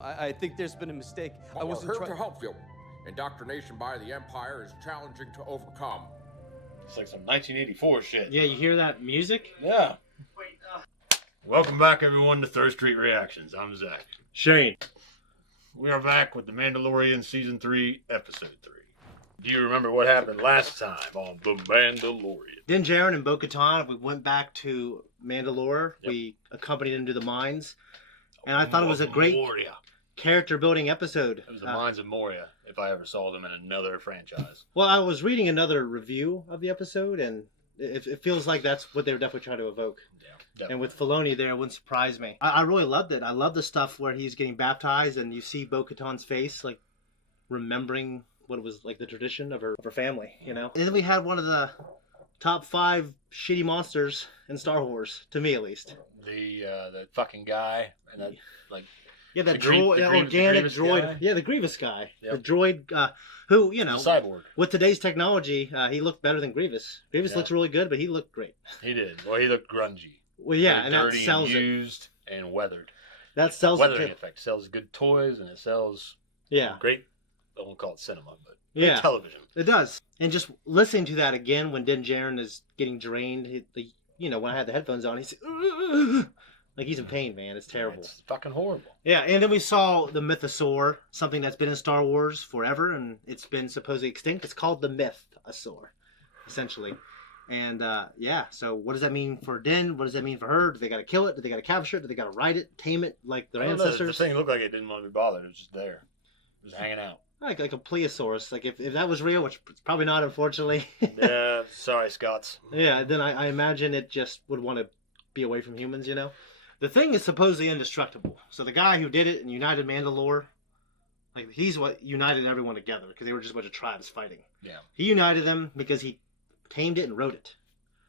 I think there's been a mistake. I wasn't here to trying. help you. Indoctrination by the Empire is challenging to overcome. It's like some 1984 shit. Yeah, you hear that music? Yeah. Welcome back, everyone, to ThirdStreet Reactions. I'm Zakk. Shane. We are back with The Mandalorian Season 3, Episode 3. Do you remember what happened last time on The Mandalorian? Din Djarin and Bo-Katan, we went back to Mandalore. Yep. We accompanied him to the mines. And I thought it was a great character-building episode. It was the Mines of Moria, if I ever saw them in another franchise. Well, I was reading another review of the episode, and it feels like that's what they were definitely trying to evoke. Yeah, definitely. And with Filoni there, it wouldn't surprise me. I really loved it. I love the stuff where he's getting baptized, and you see Bo-Katan's face, like, remembering what it was like the tradition of her family, you know? And then we had one of the top 5 shitty monsters in Star Wars, to me at least. The fucking guy, and that, like... Yeah, that the droid, organic Grievous droid. guy? Yeah, the Grievous guy. Yep. The droid, who, you know... The cyborg. With today's technology, he looked better than Grievous. Grievous looks really good, but he looked great. He did. Well, he looked grungy. Well, yeah, and that dirty sells and it. used and weathered. That sells Weathering it. effect. Sells good toys, and it sells great, I won't call it cinema, but television. It does. And just listening to that again when Din Djarin is getting drained, when I had the headphones on, he's like he's in pain, man. It's terrible. It's fucking horrible. Yeah, and then we saw the Mythosaur, something that's been in Star Wars forever, and it's been supposedly extinct. It's called the Mythosaur, essentially. And so what does that mean for Din? What does that mean for her? Do they got to kill it? Do they got to capture it? Do they got to ride it, tame it like their ancestors? The thing looked like it didn't want to be bothered. It was just there. It was hanging out. Like a plesiosaurus. Like if that was real, which it's probably not, unfortunately. Yeah, sorry, Scots. Yeah, then I imagine it just would want to be away from humans, you know? The thing is supposedly indestructible. So the guy who did it and united Mandalore, like he's what united everyone together because they were just a bunch of tribes fighting. Yeah. He united them because he tamed it and wrote it.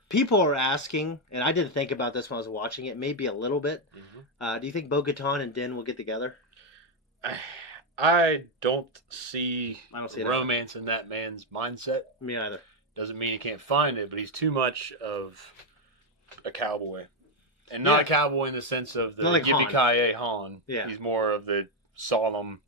People are asking, and I didn't think about this when I was watching it, maybe a little bit. Mm-hmm. Do you think Bo-Katan and Din will get together? I don't see romance either. in that man's mindset. Me either. Doesn't mean he can't find it, but he's too much of a cowboy. And not a cowboy in the sense of the like yippee-ki-yay Han. Yeah. He's more of the solemn,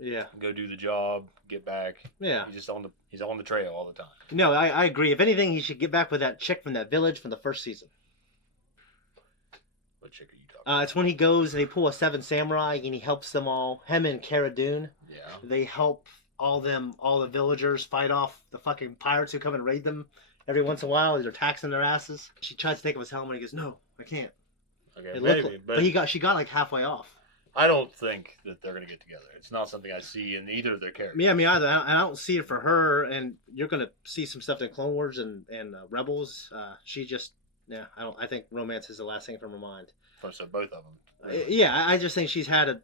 go do the job, get back. Yeah. He's on the trail all the time. No, I agree. If anything, he should get back with that chick from that village from the first season. What chick are you talking about? It's when he goes and they pull a 7 samurai and he helps them all. Him and Cara Dune. Yeah. They help all the villagers fight off the fucking pirates who come and raid them every once in a while. They're taxing their asses. She tries to take off his helmet and he goes, "No, I can't." Okay, maybe, but she got like halfway off. I don't think that they're gonna get together. It's not something I see in either of their characters. Yeah, me either. I don't see it for her, and you're gonna see some stuff in Clone Wars and Rebels. She just, I think romance is the last thing from her mind. So both of them. Yeah, I just think she's had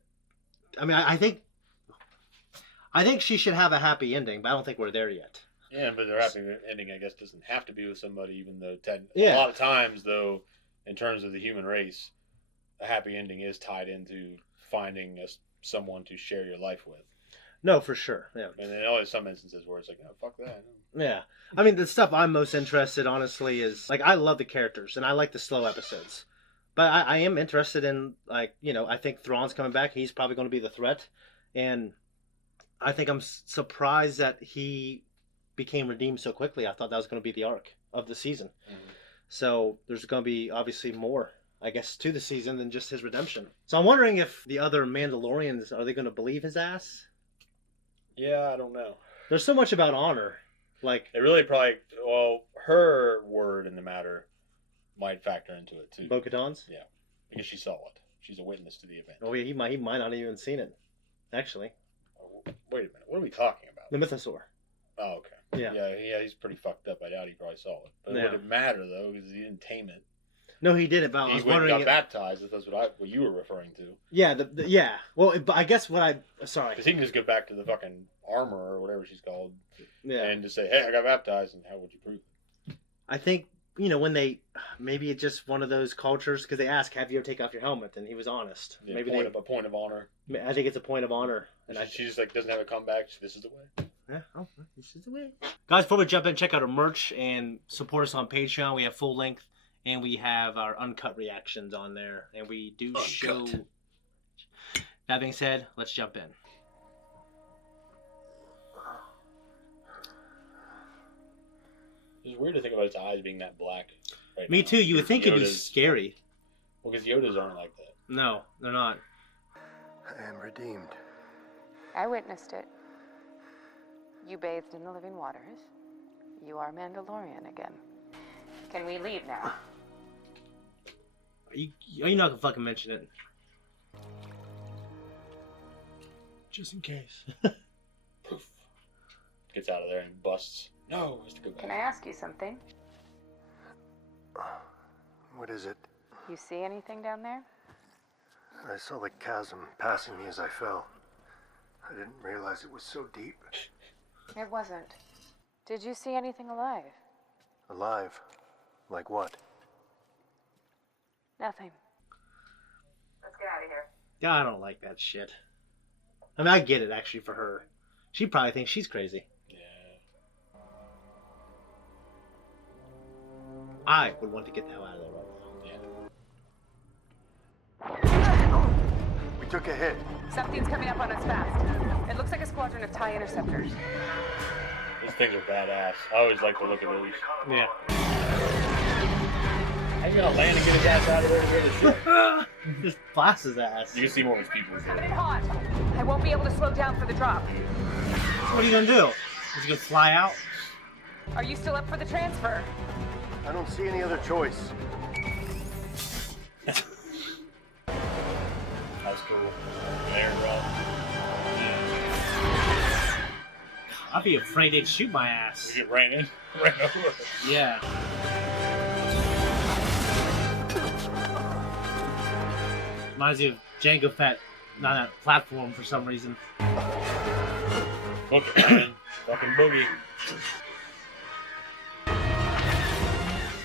I think she should have a happy ending, but I don't think we're there yet. Yeah, but their happy ending, I guess, doesn't have to be with somebody, even though a lot of times, though, in terms of the human race, a happy ending is tied into finding someone to share your life with. No, for sure. Yeah. And then always some instances where it's like, no, fuck that. Yeah. I mean, the stuff I'm most interested, honestly, is, like, I love the characters, and I like the slow episodes. But I am interested in, like, I think Thrawn's coming back. He's probably going to be the threat. And I think I'm surprised that he became redeemed so quickly. I thought that was going to be the arc of the season. Mm-hmm. So there's going to be, obviously, more, I guess, to the season than just his redemption. So I'm wondering if the other Mandalorians, are they going to believe his ass? Yeah, I don't know. There's so much about honor. Like, it really probably, her word in the matter might factor into it too. Bo-Katan's? Yeah, because she saw it. She's a witness to the event. Oh, yeah, he might not have even seen it, actually. Wait a minute, what are we talking about? The Mythosaur. Oh, okay. Yeah, he's pretty fucked up. I doubt he probably saw it. But it wouldn't matter, though, because he didn't tame it. No, he did it, but I was wondering... He got baptized, if that's what you were referring to. Yeah, yeah. Well, but I guess sorry. Because he can just go back to the fucking armor, or whatever she's called, and just say, hey, I got baptized, and how would you prove it? I think, when maybe it's just one of those cultures, because they ask, have you ever taken off your helmet? And he was honest. Yeah, maybe a point of honor. I think it's a point of honor. And she just doesn't have a comeback. This is the way. Yeah, this is the way. Guys, before we jump in, check out our merch and support us on Patreon. We have full length, and we have our uncut reactions on there. And we do show That being said, let's jump in. It's weird to think about his eyes being that black. Right Me now. too. You would think it'd be Yoda's- scary. Well, because Yodas aren't like that. No, they're not. I am redeemed. I witnessed it. You bathed in the living waters. You are Mandalorian again. Can we leave now? You're not gonna fucking mention it. Just in case. Poof. Gets out of there and busts. No, has to go Can I back. ask you something? What is it? You see anything down there? I saw the chasm passing me as I fell. I didn't realize it was so deep. It wasn't. Did you see anything alive? Alive? Like what? Nothing. Let's get out of here. Yeah, I don't like that shit. I mean, I get it actually for her. She probably thinks she's crazy. Yeah. I would want to get the hell out of there right Yeah. We took a hit. Something's coming up on us fast. It looks like a squadron of TIE interceptors. These things are badass. I always like to look at those. now. Yeah. How you gonna land and get his ass out of there and get his shit? Just blast his ass. You can see more of his people. Coming in hot. I won't be able to slow down for the drop. What are you gonna do? Is he gonna fly out? Are you still up for the transfer? I don't see any other choice. That's cool. There, bro. I'd be afraid they'd shoot my ass. We get ran in, ran over. Yeah. Reminds me of Jango Fett on that platform for some reason. Book it, man. Fucking boogie.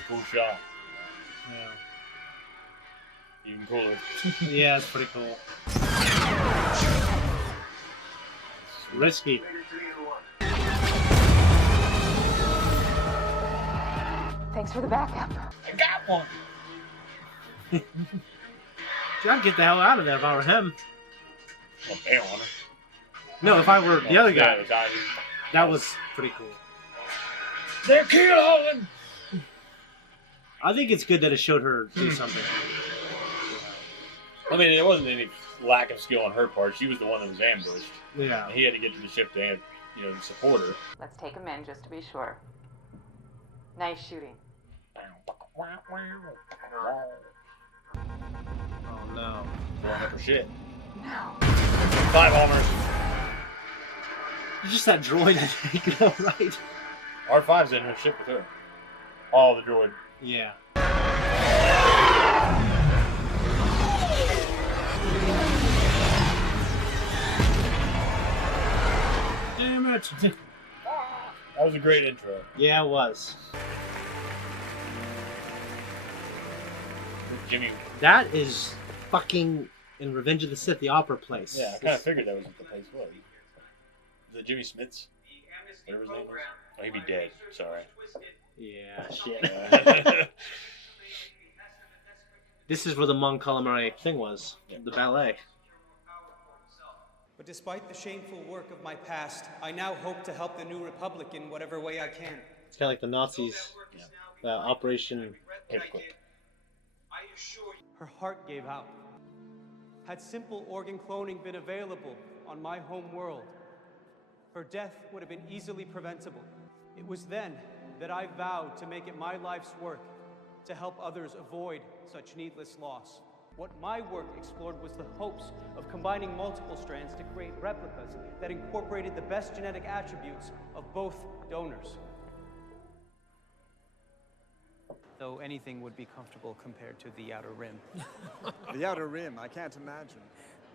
Cool shot. Yeah. Even cooler. Yeah, it's pretty cool. Risky. Thanks for the backup. I got one. I'd get the hell out of there if I were him. I'll bail on her. No, if I were the other guy. Yeah, That was pretty cool. they're keel-hauling! I think it's good that it showed her do something. I mean, there wasn't any lack of skill on her part. She was the one that was ambushed. Yeah. And he had to get to the ship to, support her. Let's take him in just to be sure. Nice shooting. Oh no. Blowing up her shit. No. 5 homers. It's just that droid, I think, no, right? R5's in her ship with her. All the droid. Yeah. Damn it. That was a great intro. Yeah, it was. Jimmy. That is fucking in Revenge of the Sith, the opera place. Yeah, I kind of figured that was what the place was. Is it Jimmy Smits? Whatever his name is? Oh, he'd be dead. Sorry. Yeah, shit. Yeah. This is where the Mon Calamari thing was. Yeah. The ballet. But despite the shameful work of my past, I now hope to help the New Republic in whatever way I can. It's kind of like the Nazis. Operation... Paperclip. Her heart gave out. Had simple organ cloning been available on my home world, her death would have been easily preventable. It was then that I vowed to make it my life's work to help others avoid such needless loss. What my work explored was the hopes of combining multiple strands to create replicas that incorporated the best genetic attributes of both donors. Though anything would be comfortable compared to the Outer Rim. The Outer Rim, I can't imagine.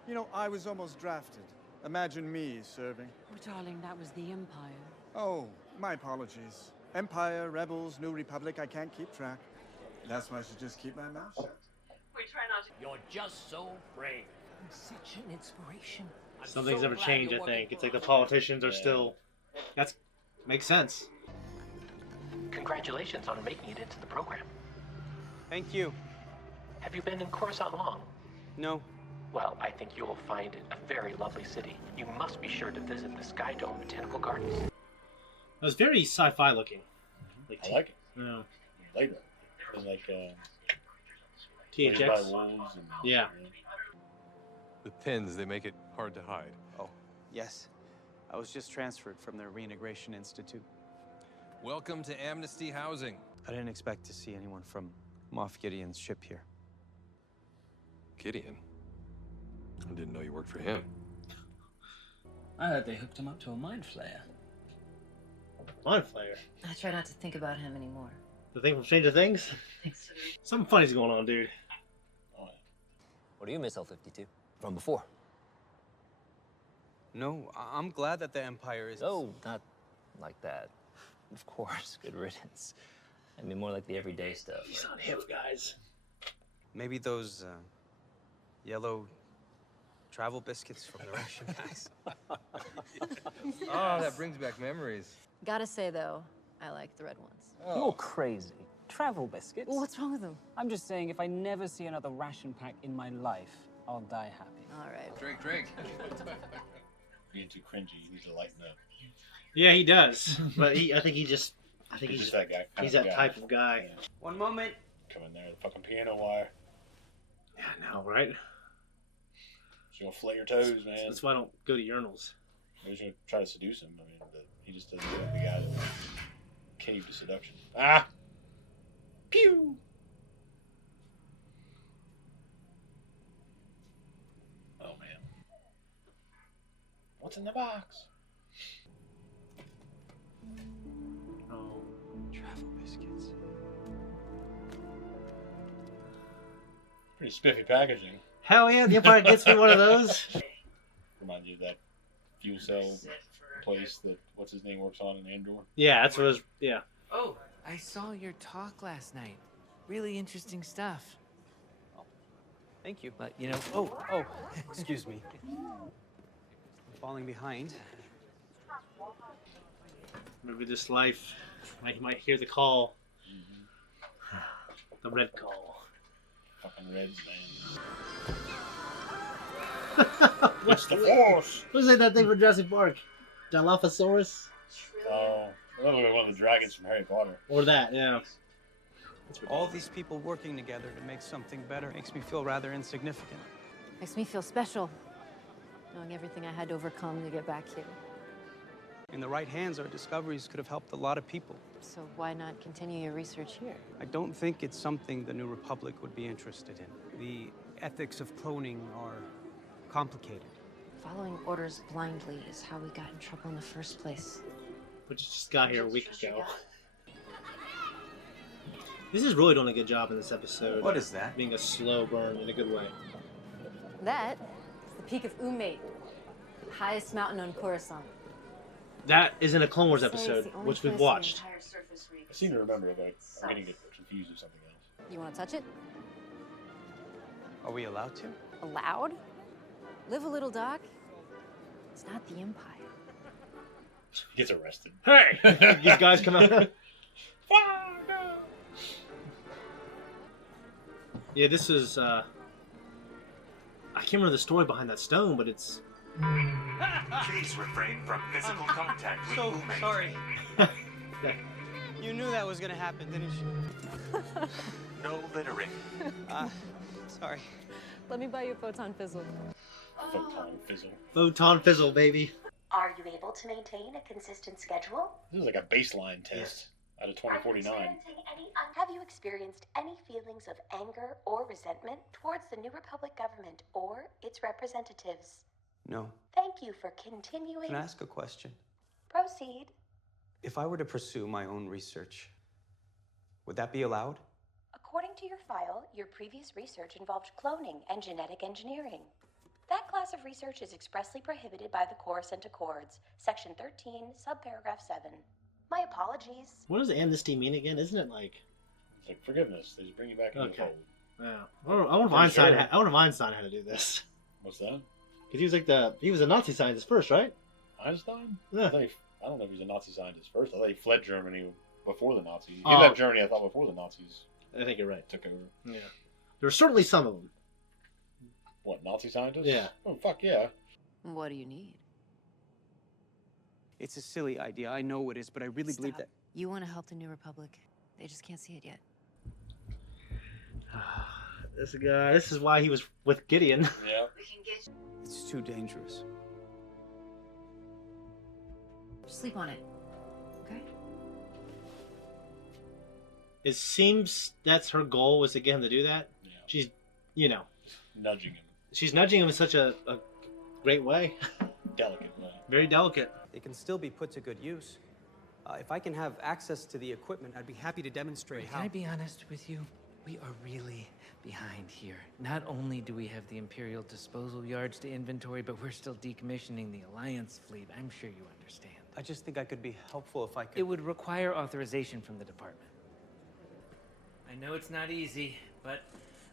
You know, I was almost drafted. Imagine me serving. Oh, darling, that was the Empire. Oh, my apologies. Empire, Rebels, New Republic, I can't keep track. That's why I should just keep my mouth shut. We try not to. You're just so brave. I'm such an inspiration. Something's so never glad changed, you're I working think. It's for like the us. politicians are Yeah. still... That's... Makes sense. Congratulations on making it into the program. Thank you. Have you been in Coruscant long? No, Well, I think you will find it a very lovely city. You must be sure to visit the Sky Dome Botanical Gardens. It was very sci-fi looking. I like it. Yeah. Later. It was like THX. Raised by Wolves and, Yeah. The pins, they make it hard to hide. Oh, yes. I was just transferred from the Reintegration Institute. Welcome to Amnesty Housing. I didn't expect to see anyone from Moff Gideon's ship here. Gideon? I didn't know you worked for him. I heard they hooked him up to a mind flayer. Mind flayer. I try not to think about him anymore. The thing from Stranger Things? Something funny's going on, dude. What do you miss, L-52? From before? No, I'm glad that the Empire is... Oh, not like that. Of course, good riddance. I mean, more like the everyday stuff. He's not hip, guys. Maybe those yellow travel biscuits from the ration packs. Oh, that brings back memories. Gotta say, though, I like the red ones. You're crazy. Travel biscuits? Well, what's wrong with them? I'm just saying, if I never see another ration pack in my life, I'll die happy. All right. Drink. Being too cringy, he needs to lighten up. Yeah, he does. But I think he's just that guy. He's that type of guy. Yeah. One moment. Come in there, the fucking piano wire. Yeah, I know, right? She's gonna flay your toes, man. That's why I don't go to urinals. Maybe she's gonna try to seduce him. I mean, but he just doesn't get the guy to cave to seduction. Ah! Pew! Oh, man. What's in the box? Oh, travel biscuits. Pretty spiffy packaging. Hell yeah, the Empire gets me one of those. Reminds you of that fuel cell place that what's his name works on in Andor. Yeah, that's what it was. Yeah. Oh, I saw your talk last night. Really interesting stuff. Oh, thank you. But, you know... Oh, excuse me. I'm falling behind. Maybe this life, I might hear the call. The red call. Fucking Reds, man. What's the Force? What is it, that thing from Jurassic Park? Dilophosaurus? Oh, that was one of the dragons from Harry Potter. Or that, yeah. All these people working together to make something better makes me feel rather insignificant. Makes me feel special, knowing everything I had to overcome to get back here. In the right hands, our discoveries could have helped a lot of people. So why not continue your research here? I don't think it's something the New Republic would be interested in. The ethics of cloning are complicated. Following orders blindly is how we got in trouble in the first place. We just got here a week ago. This is really doing a good job in this episode. What is that? Being a slow burn in a good way. That is the peak of Umate, highest mountain on Coruscant. That is in a Clone Wars episode, which we've watched. I seem to remember it, but I'm getting it confused with something else. You want to touch it? Are we allowed to? Allowed? Live a little, Doc. It's not the Empire. He gets arrested. Hey! These guys come out. Yeah, this is, I can't remember the story behind that stone, but it's... Please refrain from physical contact with So roommates. sorry. You knew that was gonna happen, didn't you? No littering. Sorry. Let me buy you a photon fizzle. Photon fizzle. Photon fizzle, baby. Are you able to maintain a consistent schedule? This is like a baseline test out of 2049. Have you experienced any feelings of anger or resentment towards the New Republic government or its representatives? No. Thank you for continuing. Can I ask a question? Proceed. If I were to pursue my own research, would that be allowed? According to your file, your previous research involved cloning and genetic engineering. That class of research is expressly prohibited by the Coruscant Accords, Section 13, subparagraph 7. My apologies. What does amnesty mean again? Isn't it like... It's like forgiveness. They just bring you back into the fold. Yeah. I wonder if Einstein had to do this. What's that? Because he was he was a Nazi scientist first, right? Einstein? Yeah. I don't know if he was a Nazi scientist first. I thought he fled Germany before the Nazis. He Oh. left Germany, I thought, before the Nazis I think you're right. took over. Yeah. There were certainly some of them. What, Nazi scientists? Yeah. Oh, fuck yeah. What do you need? It's a silly idea. I know it is, but I really believe that. You want to help the New Republic. They just can't see it yet. This guy. This is why he was with Gideon. Yeah. It's too dangerous. Sleep on it. Okay? It seems that's her goal, was to get him to do that. Yeah. She's, you know, Nudging him. she's nudging him in such a great way. Delicate way. Very delicate. It can still be put to good use. If I can have access to the equipment, I'd be happy to demonstrate how. Can I be honest with you? We are really behind here. Not only do we have the Imperial disposal yards to inventory, but we're still decommissioning the Alliance fleet. I'm sure you understand. I just think I could be helpful if I could. It would require authorization from the department. I know it's not easy, but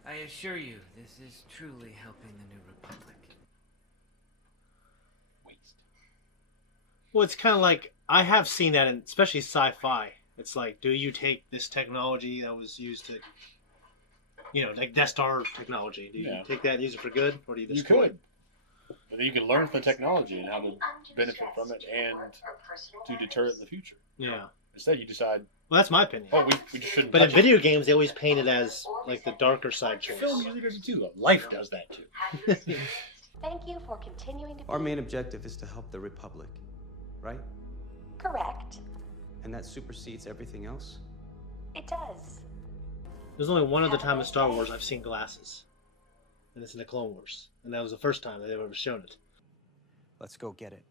I assure you, this is truly helping the New Republic. Well, it's kind of like, I have seen that in, especially sci-fi. It's like, do you take this technology that was used to, you know, like Death Star technology, do you take that and use it for good, or do you destroy it? And then you can learn from the technology and how to benefit from it and to deter it in the future. Yeah. Instead, you decide. Well, that's my opinion. Oh, we just shouldn't. But in touch it. video games, they always paint it as like the darker side choice. Film usually does it too. Life does that too. Thank you for continuing to be... Our main objective is to help the Republic, right? Correct. And that supersedes everything else? It does. There's only one other time in Star Wars I've seen glasses, and it's in the Clone Wars, and that was the first time they've ever shown it. Let's go get it.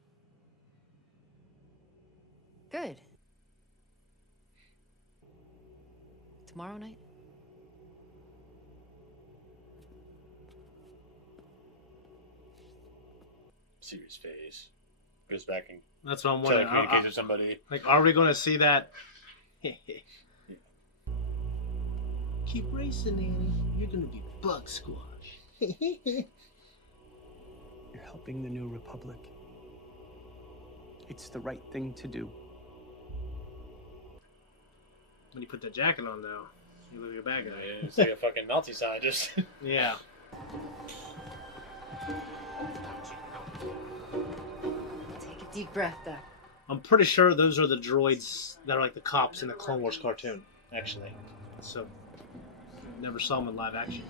Good. Tomorrow night? Serious face. Goes back and That's what I'm wondering. telecommunicates with somebody. Like, are we going to see that? Keep racing, Annie. You're going to be Bug Squad. You're helping the New Republic. It's the right thing to do. When you put the jacket on, though, you look your bad guy. Yeah, it's like a fucking Nazi scientist. Yeah. Take a deep breath, Doc. I'm pretty sure those are the droids that are like the cops in the Clone Wars cartoon, actually. So, never saw them in live action.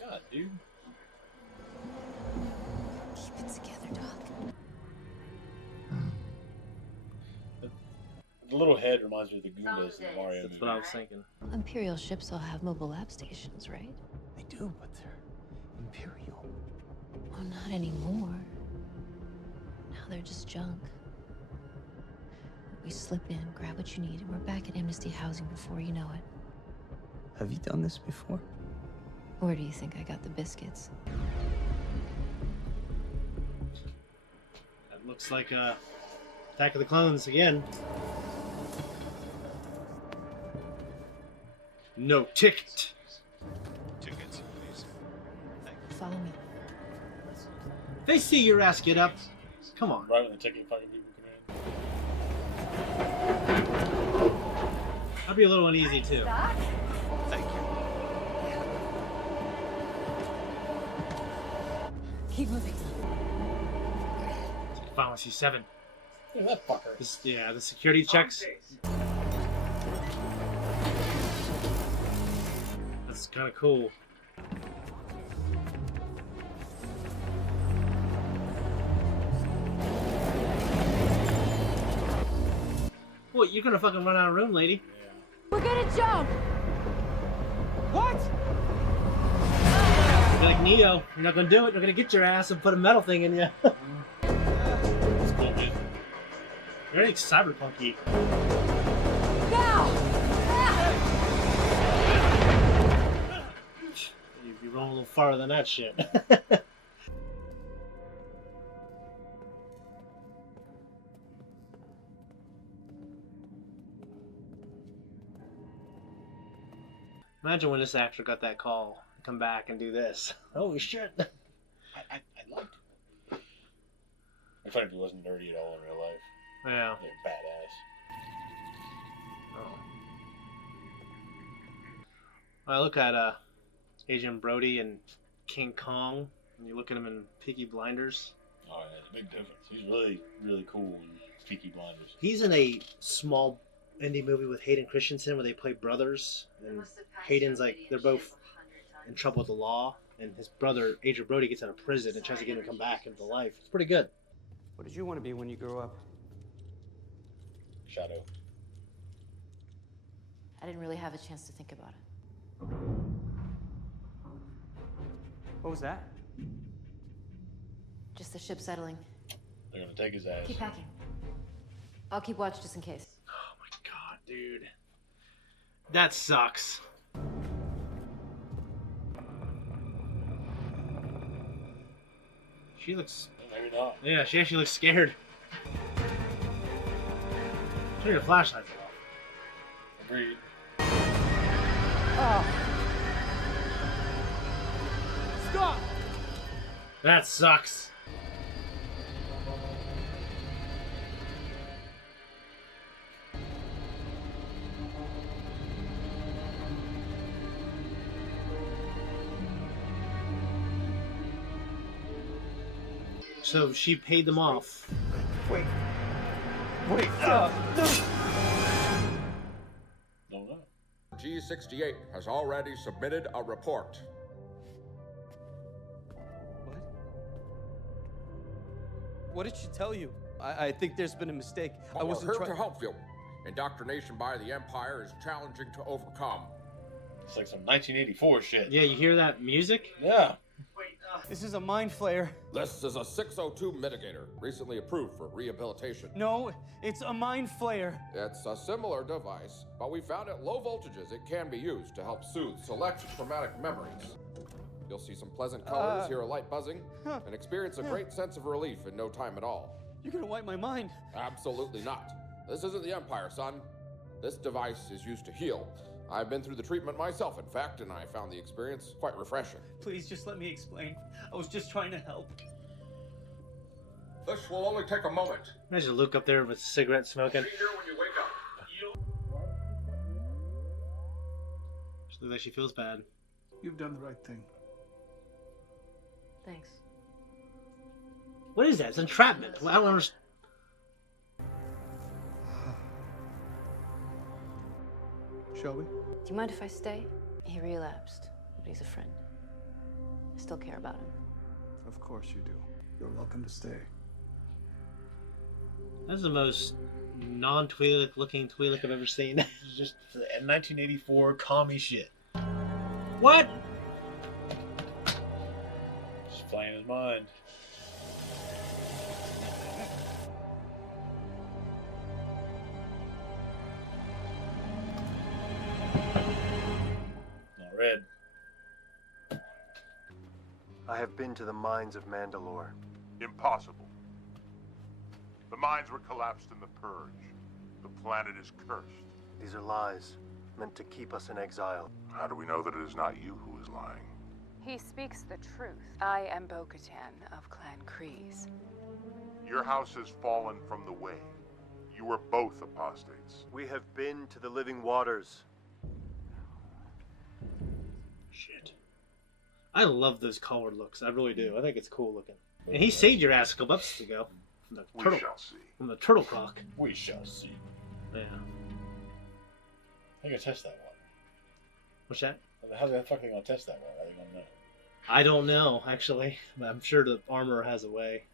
God, dude. Keep it together, Doc. The little head reminds me of the Goombas in the Mario movie. That's what I was thinking. Imperial ships all have mobile lab stations, right? They do, but they're Imperial. Well, not anymore. Now they're just junk. We slip in, grab what you need, and we're back at Amnesty Housing before you know it. Have you done this before? Where do you think I got the biscuits? That looks like Attack of the Clones again. No ticket. Tickets, please. Follow me. They see your ass get up. Come on. Right when the ticket fucking people come in. I'd be a little uneasy too. Thank you. Keep moving. Final Fantasy 7. Yeah, that fucker. Yeah, the security checks. That's kind of cool. What, you're gonna fucking run out of room, lady? We're gonna jump! What? You're like Neo. You're not gonna do it. They're gonna get your ass and put a metal thing in you. That's cool, dude. Very cyberpunky. Now! You'd be rolling a little farther than that shit. Imagine when this actor got that call, come back and do this. Oh shit! I liked it. It'd be funny if he wasn't nerdy at all in real life. Yeah. Yeah, badass. Oh. I look at Agent Brody and King Kong, and you look at him in Peaky Blinders. Oh, yeah, it's a big difference. He's really, really cool in Peaky Blinders. He's in a small indie movie with Hayden Christensen where they play brothers, and Hayden's like, they're both in trouble with the law, and his brother, Agent Brody, gets out of prison and tries to get him to come back into life. It's pretty good. What did you want to be when you grew up? Shadow. I didn't really have a chance to think about it. What was that? Just the ship settling. They're gonna take his ass. Keep packing. I'll keep watch just in case. Oh my god, dude. That sucks. She looks... Maybe not. Yeah, she actually looks scared. Turn your flashlight off. Agreed. Oh. Stop! That sucks. So she paid them off. Wait. No. No. G68 has already submitted a report. What did she tell you? I think there's been a mistake. I We're wasn't here trying to help you. Indoctrination by the Empire is challenging to overcome. It's like some 1984 shit. Yeah, you hear that music? Yeah. This is a mind flayer. This is a 602 mitigator, recently approved for rehabilitation. No, it's a mind flayer. It's a similar device, but we found at low voltages it can be used to help soothe select traumatic memories. You'll see some pleasant colors, hear a light buzzing, and experience a great sense of relief in no time at all. You're gonna wipe my mind. Absolutely not. This isn't the Empire, son. This device is used to heal. I've been through the treatment myself, in fact, and I found the experience quite refreshing. Please, just let me explain. I was just trying to help. This will only take a moment. Imagine Luke up there with a cigarette smoking. Be here when you wake up. She looks like she feels bad. You've done the right thing. Thanks. What is that? It's entrapment. I don't understand. Shall we? Do you mind if I stay? He relapsed, but he's a friend. I still care about him. Of course you do. You're welcome to stay. That's the most non-Twi'lek looking Twi'lek I've ever seen. It's just 1984 commie shit. What? Just playing his mind. Not red. I have been to the mines of Mandalore. Impossible. The mines were collapsed in the Purge. The planet is cursed. These are lies, meant to keep us in exile. How do we know that it is not you who is lying? He speaks the truth. I am Bo-Katan of Clan Kryze. Your house has fallen from the way. You are both apostates. We have been to the living waters. Shit. I love those colored looks. I really do. I think it's cool looking. And he saved your ass a couple episodes ago. From the turtle, We shall see. From the turtle croc. We shall see. Yeah. I think I test that one. What's that? How the fuck are they gonna test that one? How are they gonna know? I don't know, actually. I'm sure the armor has a way.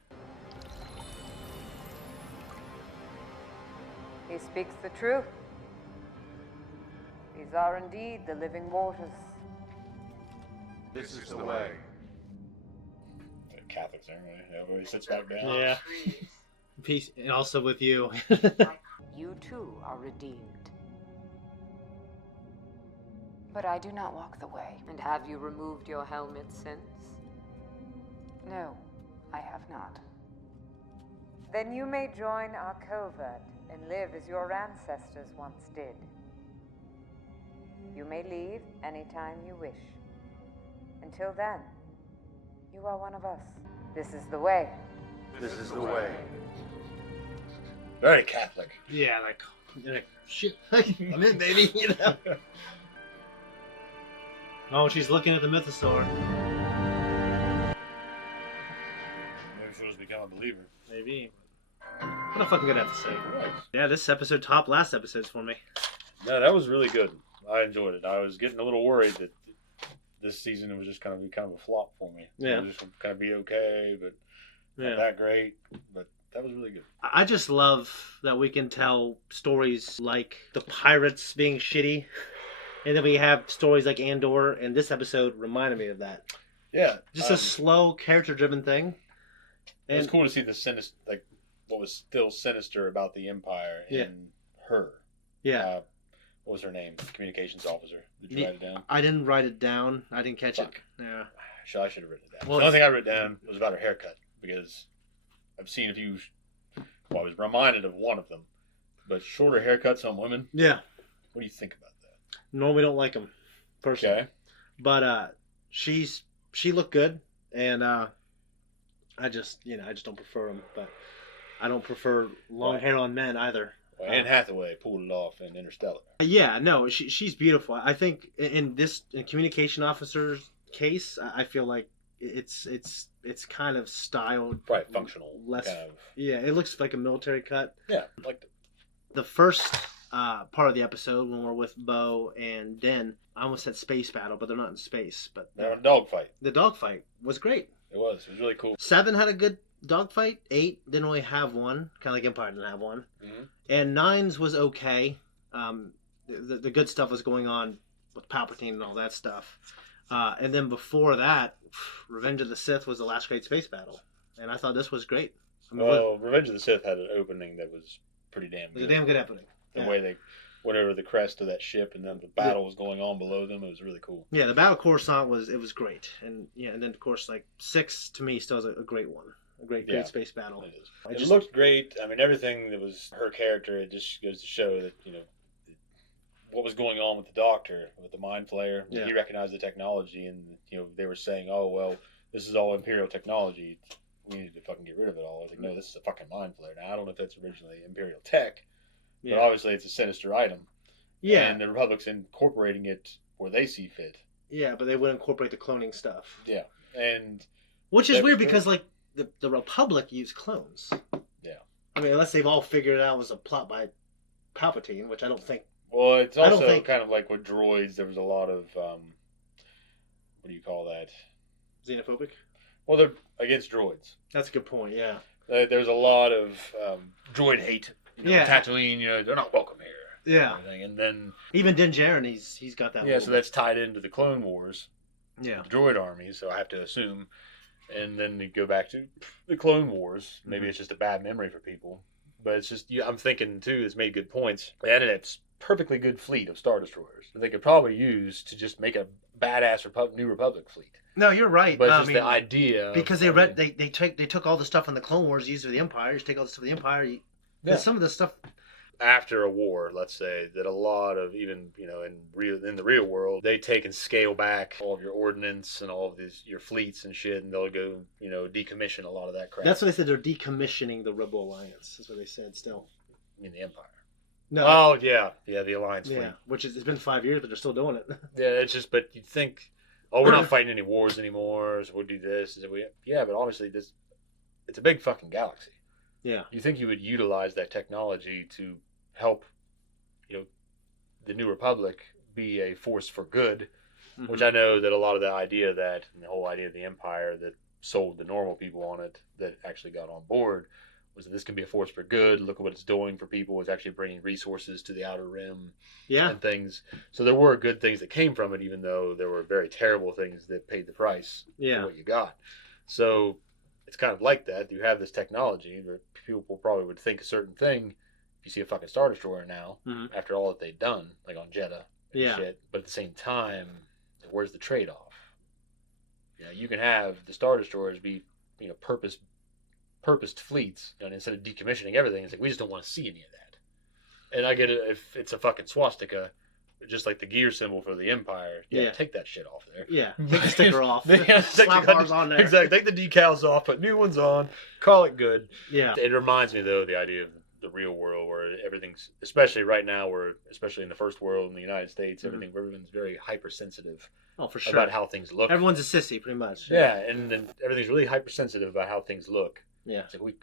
He speaks the truth. These are indeed the living waters. This is the way. The Catholic ceremony. Everybody sits back down. Yeah. Peace, and also with you. You too are redeemed. But I do not walk the way. And have you removed your helmet since? No, I have not. Then you may join our covert and live as your ancestors once did. You may leave anytime you wish. Until then, you are one of us. This is the way. This is the way. Very Catholic. Yeah, like shit. I'm in, baby. You know. Oh, she's looking at the mythosaur. Maybe she'll just become a believer. Maybe. What a fucking good episode. Yeah, this episode topped last episode's for me. No, that was really good. I enjoyed it. I was getting a little worried that this season it was just going to be kind of a flop for me. Yeah. It was just going to be okay, but not that great. But that was really good. I just love that we can tell stories like the pirates being shitty, and then we have stories like Andor, and this episode reminded me of that. Yeah. Just a slow, character-driven thing. It was cool to see the sinister, like what was still sinister about the Empire in her. Yeah. What was her name? Communications officer. Did you write it down? I didn't write it down. I didn't catch it. Yeah. I should have written it down. Well, the only thing I wrote down was about her haircut because I've seen a few. Well, I was reminded of one of them, but shorter haircuts on women. Yeah. What do you think about that? Normally don't like them, personally. Okay. But she looked good, and I just don't prefer them. But I don't prefer long hair on men either. Well, Anne Hathaway pulled it off in Interstellar. Yeah, no, she's beautiful. I think in communication officer's case, I feel like it's kind of styled, right, functional, less. kind of. Yeah, it looks like a military cut. Yeah, like the first part of the episode when we're with Bo and Den. I almost said space battle, but they're not in space. But they're in a dogfight. The dogfight was great. It was really cool. 7 had a good dogfight. 8 didn't really have one, kind of like Empire didn't have one. Mm-hmm. And 9's was okay. The good stuff was going on with Palpatine and all that stuff. And then before that, Revenge of the Sith was the last great space battle, and I thought this was great. I mean, Revenge of the Sith had an opening that was pretty damn good. It was a damn good opening. The way they, whatever the crest of that ship, and then the battle was going on below them, it was really cool. Yeah, the Battle of Coruscant was great, and and then of course like 6 to me still is a great one, a great space battle. It is. It looked great. I mean, everything that was her character, it just goes to show that what was going on with the Doctor, with the Mind Flayer. Yeah. He recognized the technology, and they were saying, "Oh well, this is all Imperial technology. We need to fucking get rid of it all." I was like, "No, this is a fucking Mind Flayer." Now I don't know if that's originally Imperial tech, but obviously it's a sinister item. Yeah, and the Republic's incorporating it where they see fit. Yeah, but they would incorporate the cloning stuff. Yeah, and which is weird because like the Republic used clones. Yeah, I mean, unless they've all figured it out was a plot by Palpatine, which I don't think. Well, it's also kind of like with droids. There was a lot of what do you call that? Xenophobic. Well, they're against droids. That's a good point. Yeah. There's a lot of droid hate. Tatooine. They're not welcome here. Yeah. And then even Din Djarin, he's got that. Yeah, so that's tied into the Clone Wars. Yeah. The droid army. So I have to assume, and then you go back to the Clone Wars. Maybe it's just a bad memory for people, but it's just I'm thinking too. It's made good points. They had a perfectly good fleet of Star Destroyers that they could probably use to just make a badass New Republic fleet. No, you're right. But it's just the idea because they took all the stuff in the Clone Wars used for the Empire. You just take all the stuff of the Empire. Some of the stuff after a war, let's say, that a lot of even in the real world, they take and scale back all of your ordnance and all of your fleets and shit, and they'll go decommission a lot of that crap. That's what they said. They're decommissioning the Rebel Alliance. That's what they said. Still, I mean the Empire. No. Oh yeah, the Alliance fleet. Yeah, which it's been 5 years, but they're still doing it. Yeah, it's just, but you'd think, we're not fighting any wars anymore, so we'll do this. Yeah, but obviously it's a big fucking galaxy. Yeah. You think you would utilize that technology to help, the New Republic be a force for good, which I know that a lot of the idea of that, and the whole idea of the Empire that sold the normal people on it, that actually got on board, was that this can be a force for good. Look at what it's doing for people. It's actually bringing resources to the Outer Rim and things. So there were good things that came from it, even though there were very terrible things that paid the price for what you got. So it's kind of like that. You have this technology, but people probably would think a certain thing if you see a fucking Star Destroyer now, after all that they've done, like on Jeddah and shit. But at the same time, where's the trade-off? You can have the Star Destroyers be, purposed fleets, and instead of decommissioning everything, it's like we just don't want to see any of that. And I get it if it's a fucking swastika, just like the gear symbol for the Empire. Take that shit off there. Yeah, take the sticker off. Slap bars on there. Exactly. Take the decals off, put new ones on, call it good. Yeah. It reminds me though of the idea of the real world, where everything's, especially right now, where especially in the first world in the United States, everyone's very hypersensitive. Oh, for sure. About how things look. Everyone's a sissy, pretty much. Yeah, and then everything's really hypersensitive about how things look. Yeah. It's like, we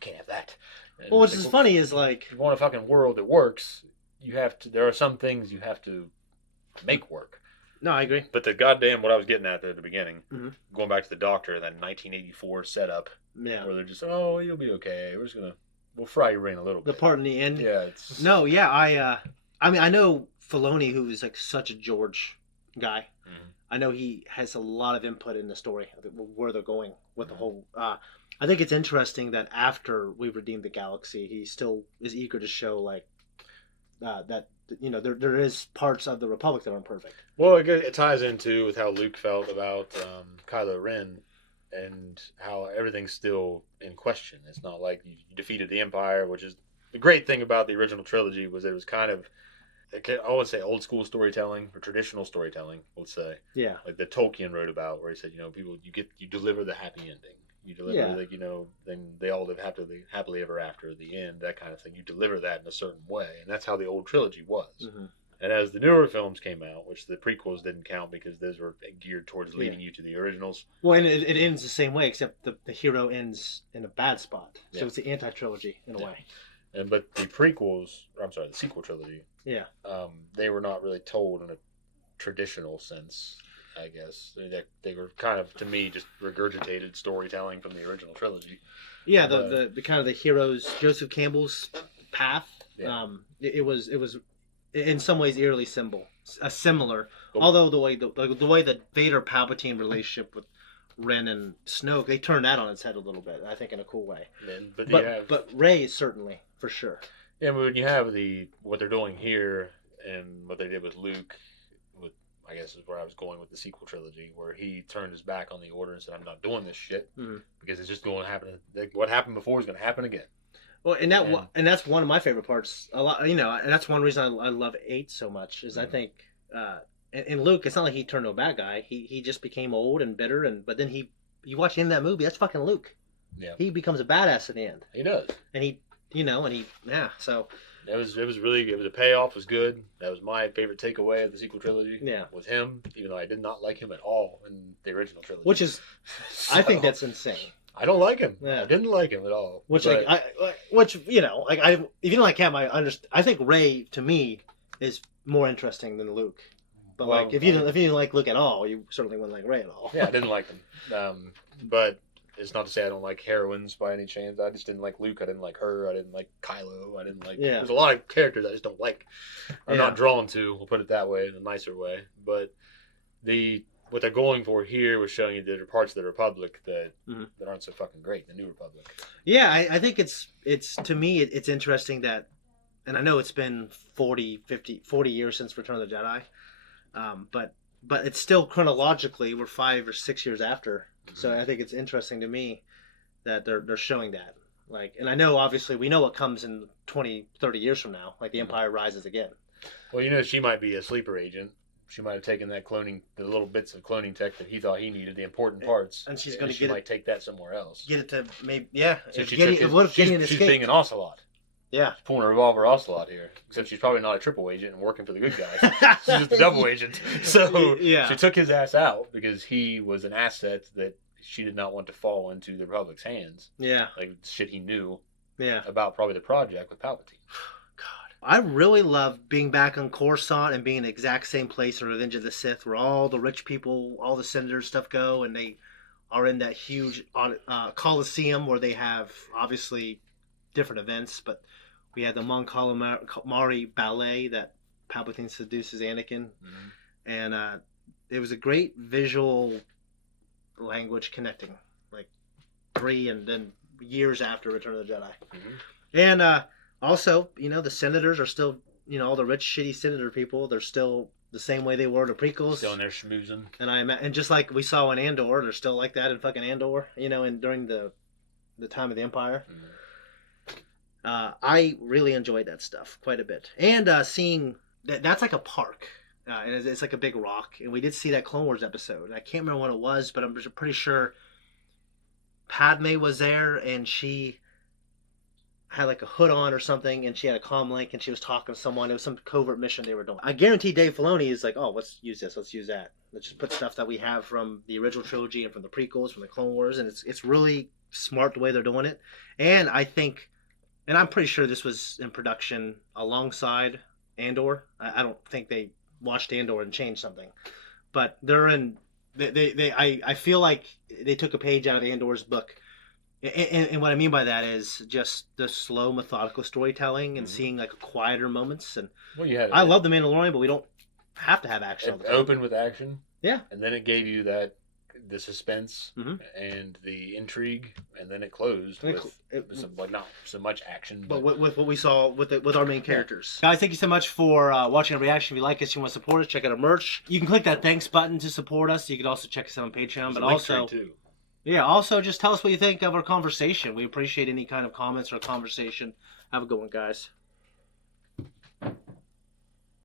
can't have that. And Well, what's it's funny is, like... If you want a fucking world that works, there are some things you have to make work. No, I agree. But the goddamn, what I was getting at there at the beginning, Mhm. going back to the doctor, that 1984 setup, Yeah. where they're just, oh, you'll be okay. We'll fry your brain a little bit. The part in the end. Yeah, it's... No, yeah, I mean, I know Filoni, who is like such a George guy. I know he has a lot of input in the story, where they're going with the whole. I think it's interesting that after we've redeemed the galaxy, he still is eager to show like that there is parts of the Republic that aren't perfect. Well, it ties into with how Luke felt about Kylo Ren, and how everything's still in question. It's not like you defeated the Empire, which is the great thing about the original trilogy, was it was kind of, I would say, old school storytelling or traditional storytelling. Let's say, yeah, like that Tolkien wrote about, where he said, people, you deliver the happy ending. You deliver then they all live happily ever after, the end, that kind of thing. You deliver that in a certain way, and that's how the old trilogy was. Mm-hmm. And as the newer films came out, which the prequels didn't count because those were geared towards leading you to the originals. Well, and it ends the same way, except the hero ends in a bad spot. So Yeah. it's the anti-trilogy in a way. But the prequels, the sequel trilogy, Yeah. They were not really told in a traditional sense, I guess. They were kind of, to me, just regurgitated storytelling from the original trilogy. Yeah, the kind of the hero's, Joseph Campbell's path. Yeah. It was in some ways eerily similar. Although the way the Vader Palpatine relationship with Ren and Snoke, they turned that on its head a little bit, I think, in a cool way. But Rey certainly, for sure. Yeah, but when you have what they're doing here and what they did with Luke, I guess is where I was going with the sequel trilogy, where he turned his back on the Order and said, "I'm not doing this shit because it's just going to happen. What happened before is going to happen again." Well, and that's one of my favorite parts. A lot, and that's one reason I love 8 so much. Is I think in Luke, it's not like he turned to a bad guy. He just became old and bitter, but then you watch the end of that movie, that's fucking Luke. Yeah, he becomes a badass at the end. He does, and so. It was a payoff was good. That was my favorite takeaway of the sequel trilogy. Yeah, with him, even though I did not like him at all in the original trilogy. Which is, I think that's insane. I don't like him. Yeah. I didn't like him at all. If you don't like him, I understand. I think Rey to me is more interesting than Luke. But if you didn't like Luke at all, you certainly wouldn't like Rey at all. Yeah, I didn't like him. But it's not to say I don't like heroines by any chance. I just didn't like Luke. I didn't like her. I didn't like Kylo. I didn't like. Yeah. There's a lot of characters I just don't like. I'm not drawn to. We'll put it that way, in a nicer way. But what they're going for here was showing you that there are parts of the Republic that aren't so fucking great. The New Republic. Yeah, I think it's to me it's interesting that, and I know it's been 40 years since Return of the Jedi, but it's still chronologically we're 5 or 6 years after. So I think it's interesting to me that they're showing that. And I know obviously we know what comes in 20, 30 years from now. Like the Empire rises again. Well, she might be a sleeper agent. She might have taken that the little bits of cloning tech that he thought he needed, the important parts, and she's going to might take that somewhere else. Get it to maybe So she's being an ocelot. Yeah, she's pulling a revolver ocelot here. Except she's probably not a triple agent and working for the good guys. She's just a double agent. So she took his ass out because he was an asset that she did not want to fall into the Republic's hands. Yeah, like shit he knew. Yeah, about probably the project with Palpatine. I really love being back on Coruscant and being in the exact same place in Revenge of the Sith, where all the rich people, all the senators stuff go, and they are in that huge Coliseum where they have obviously different events, but we had the Mon Calamari ballet that Palpatine seduces Anakin, and it was a great visual language connecting, like 3 and then years after Return of the Jedi, and also, the senators are still, all the rich, shitty senator people, they're still the same way they were in the prequels. Still in there schmoozing. And just like we saw in Andor, they're still like that in fucking Andor, and during the time of the Empire. I really enjoyed that stuff quite a bit. And seeing that's like a park. And it's like a big rock. And we did see that Clone Wars episode. I can't remember what it was, but I'm pretty sure Padme was there, and she had like a hood on or something, and she had a comm link, and she was talking to someone. It was some covert mission they were doing. I guarantee Dave Filoni is like, oh, let's use this, let's use that. Let's just put stuff that we have from the original trilogy and from the prequels, from the Clone Wars, and it's really smart the way they're doing it. And I think, and I'm pretty sure this was in production alongside Andor. I don't think they watched Andor and changed something, but they're in. I feel like they took a page out of Andor's book. And what I mean by that is just the slow, methodical storytelling and seeing like quieter moments. And I love The Mandalorian, but we don't have to have action. It opened with action. Yeah. And then it gave you the suspense and the intrigue, and then it closed with not so much action. But with what we saw with our main characters. Guys, thank you so much for watching our reaction. If you like us, you want to support us, check out our merch. You can click that thanks button to support us. You can also check us out on Patreon. But also... Yeah, also just tell us what you think of our conversation. We appreciate any kind of comments or conversation. Have a good one, guys.